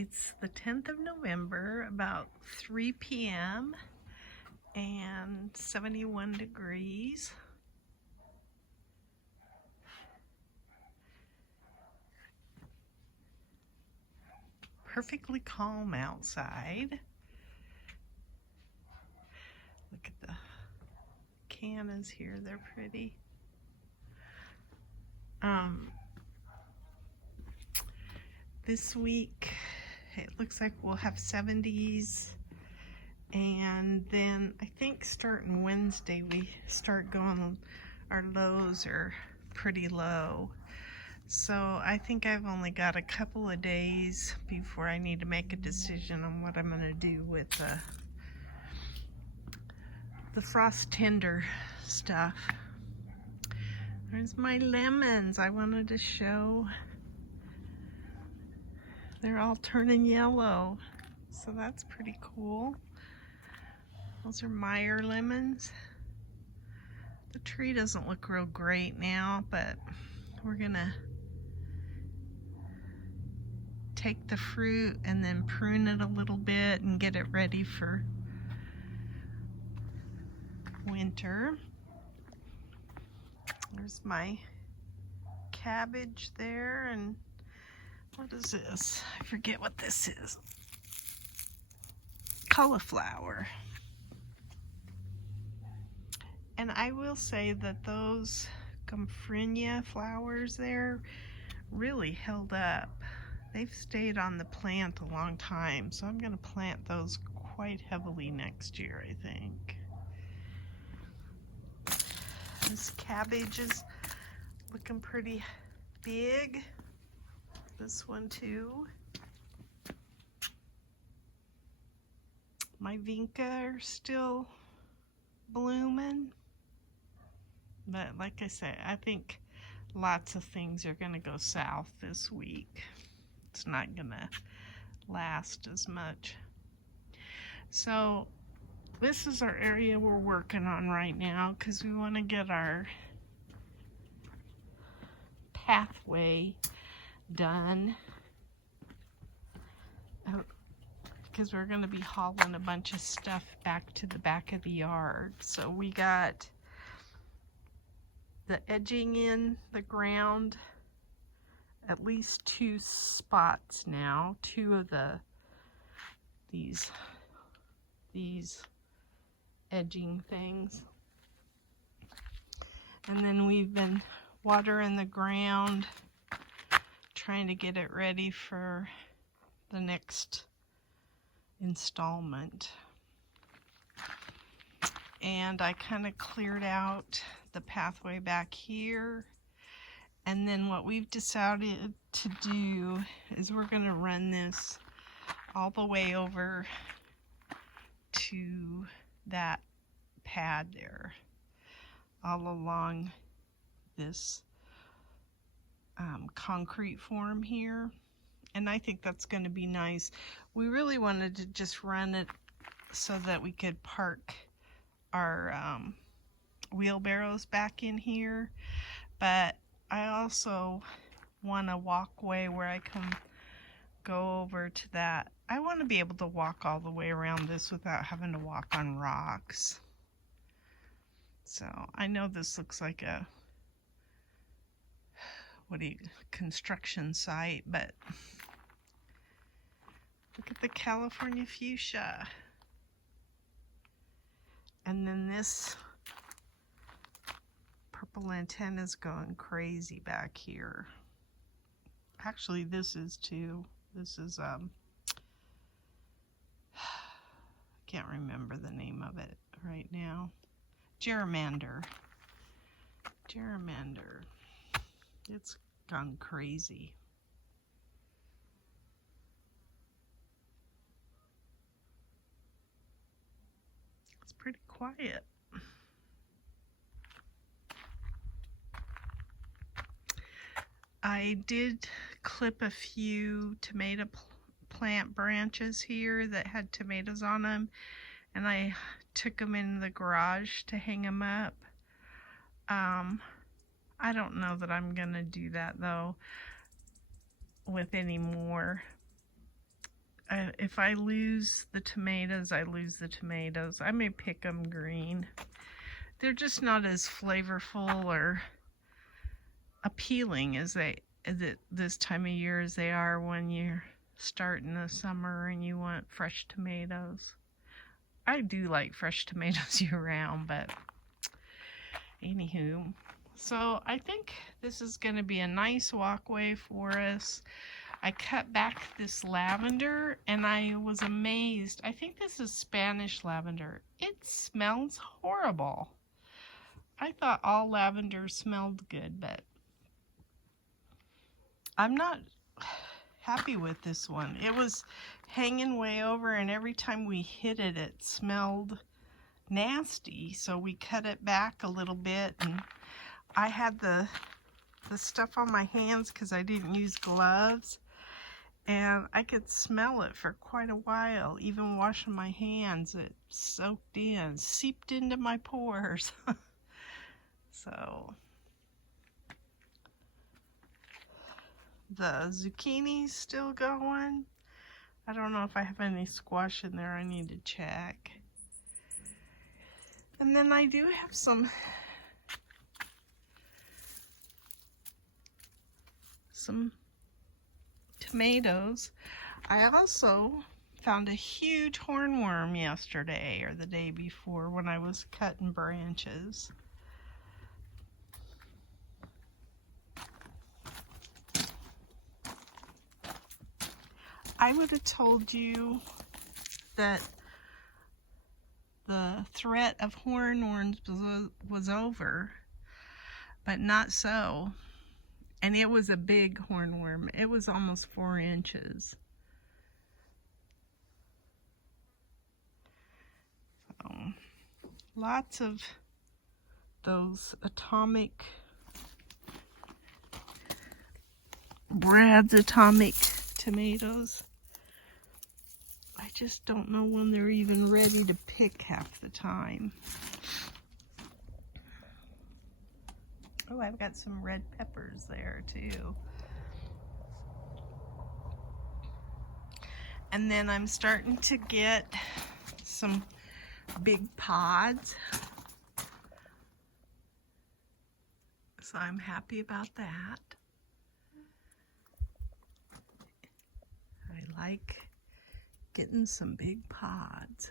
It's the 10th of November, about 3 p.m. and 71 degrees. Perfectly calm outside. Look at the cannas here, they're pretty. This week it looks like we'll have 70s, and then I think starting Wednesday we start going, our lows are pretty low. So I think I've only got a couple of days before I need to make a decision on what I'm going to do with the frost tinder stuff. There's my lemons I wanted to show. They're all turning yellow, so that's pretty cool. Those are Meyer lemons. The tree doesn't look real great now, but we're gonna take the fruit and then prune it a little bit and get it ready for winter. There's my cabbage there, and what is this? I forget what this is. Cauliflower. And I will say that those Gomphrenia flowers there really held up. They've stayed on the plant a long time, so I'm going to plant those quite heavily next year, I think. This cabbage is looking pretty big. This one too. My vinca are still blooming. But like I said, I think lots of things are going to go south this week. It's not going to last as much. So this is our area we're working on right now because we want to get our pathway done, because we're going to be hauling a bunch of stuff back to the back of the yard. So we got the edging in the ground, at least 2 spots now, 2 of these edging things. And then we've been watering the ground, trying to get it ready for the next installment. And I kind of cleared out the pathway back here. And then what we've decided to do is we're going to run this all the way over to that pad there, all along this concrete form here. And I think that's going to be nice. We really wanted to just run it so that we could park our wheelbarrows back in here, but I also want a walkway where I can go over to that. I want to be able to walk all the way around this without having to walk on rocks. So I know this looks like a construction site, but look at the California fuchsia. And then this purple antenna is going crazy back here. Actually, this is too. This is I can't remember the name of it right now. Germander. It's gone crazy. It's pretty quiet. I did clip a few tomato plant branches here that had tomatoes on them, and I took them in the garage to hang them up. I don't know that I'm gonna do that though with any more if I lose the tomatoes, I lose the tomatoes. I may pick them green. They're just not as flavorful or appealing as this time of year as they are when you're starting the summer and you want fresh tomatoes. I do like fresh tomatoes year round, but anywho. So I think this is going to be a nice walkway for us. I cut back this lavender and I was amazed. I think this is Spanish lavender. It smells horrible. I thought all lavender smelled good, but I'm not happy with this one. It was hanging way over, and every time we hit it, it smelled nasty. So we cut it back a little bit, and I had the stuff on my hands because I didn't use gloves, and I could smell it for quite a while. Even washing my hands, it soaked in, seeped into my pores. So the zucchini's still going. I don't know if I have any squash in there. I need to check. And then I do have some tomatoes. I also found a huge hornworm yesterday or the day before when I was cutting branches. I would have told you that the threat of hornworms was over, but not so. And it was a big hornworm. It was almost 4 inches. So, lots of those atomic, Brad's atomic tomatoes. I just don't know when they're even ready to pick half the time. Oh, I've got some red peppers there too. And then I'm starting to get some big pods. So I'm happy about that. I like getting some big pods.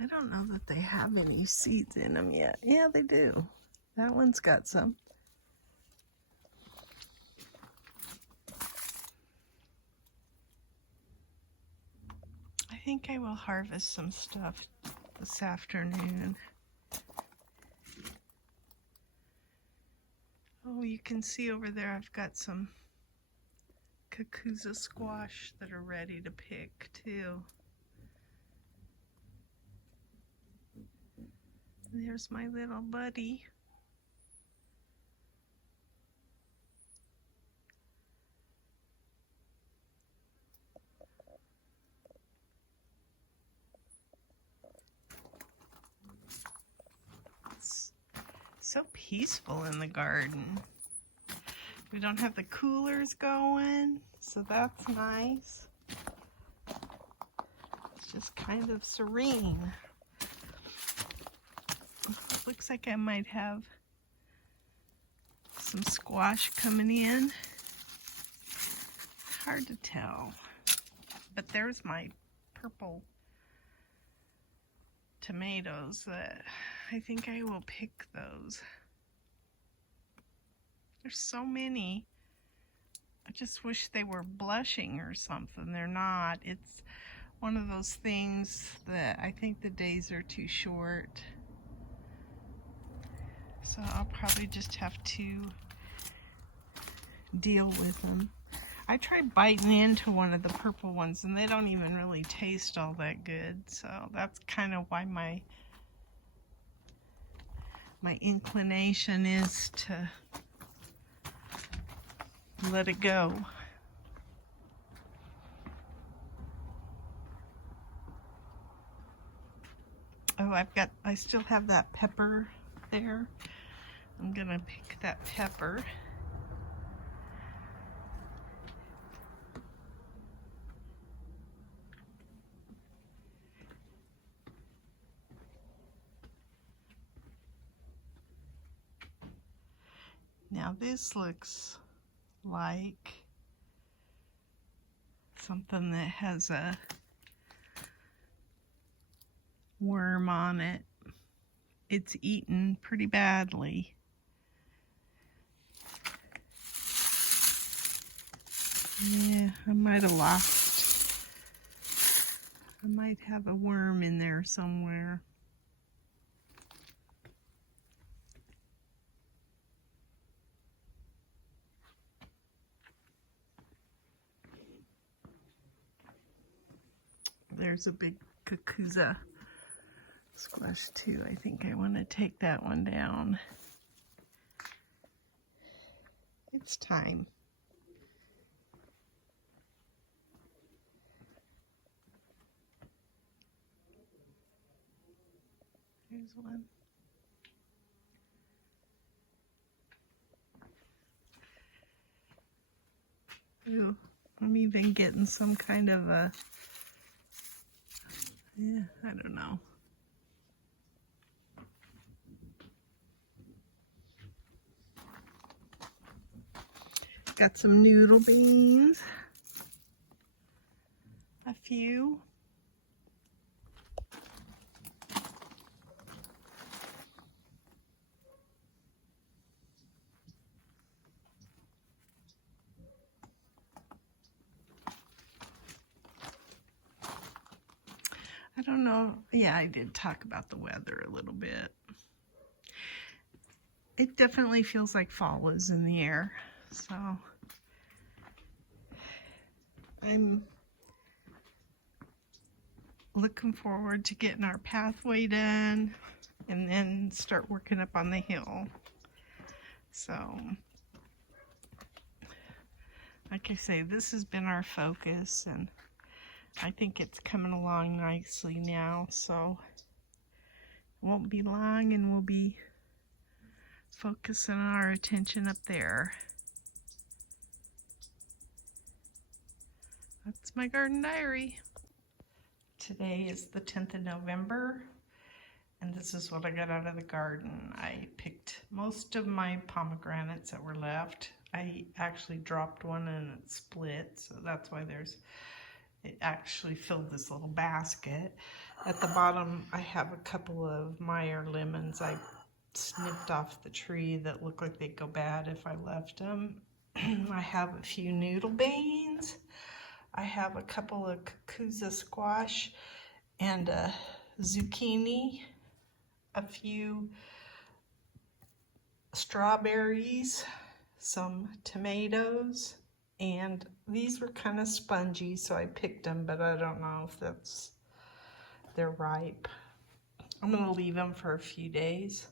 I don't know that they have any seeds in them yet. Yeah, they do. That one's got some. I think I will harvest some stuff this afternoon. Oh, you can see over there I've got some Kakuza squash that are ready to pick too. And there's my little buddy. It's so peaceful in the garden. We don't have the coolers going, so that's nice. It's just kind of serene. Looks like I might have some squash coming in. Hard to tell. But there's my purple tomatoes that I think I will pick those. There's so many. I just wish they were blushing or something. They're not. It's one of those things that I think the days are too short. So I'll probably just have to deal with them. I tried biting into one of the purple ones and they don't even really taste all that good. So that's kind of why my inclination is to let it go. Oh, I still have that pepper there. I'm gonna pick that pepper. Now this looks like something that has a worm on it. It's eaten pretty badly. Yeah, I might have lost. I might have a worm in there somewhere. There's a big cucuzza squash too. I think I want to take that one down. It's time. Here's one. Ooh, I'm even getting some kind of a, yeah, I don't know. Got some noodle beans. A few. I don't know. Yeah, I did talk about the weather a little bit. It definitely feels like fall is in the air. So I'm looking forward to getting our pathway done and then start working up on the hill. So like I say, this has been our focus, and I think it's coming along nicely now, so it won't be long and we'll be focusing our attention up there. That's my garden diary. Today is the 10th of November, and this is what I got out of the garden. I picked most of my pomegranates that were left. I actually dropped one and it split, so that's why it actually filled this little basket. At the bottom, I have a couple of Meyer lemons I snipped off the tree that look like they'd go bad if I left them. I have a few noodle beans. I have a couple of cucuzza squash and a zucchini, a few strawberries, some tomatoes, and these were kind of spongy, so I picked them, but I don't know if they're ripe. I'm gonna leave them for a few days.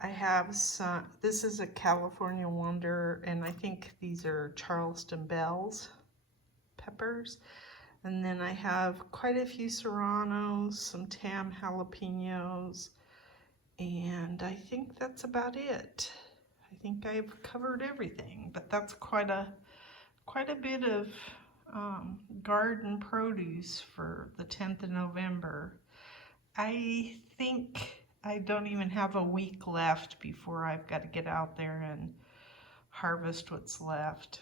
I have some, this is a California Wonder, and I think these are Charleston Bells peppers. And then I have quite a few serranos, some Tam jalapenos, and I think that's about it. I think I've covered everything, but that's quite a bit of garden produce for the 10th of November. I think I don't even have a week left before I've got to get out there and harvest what's left.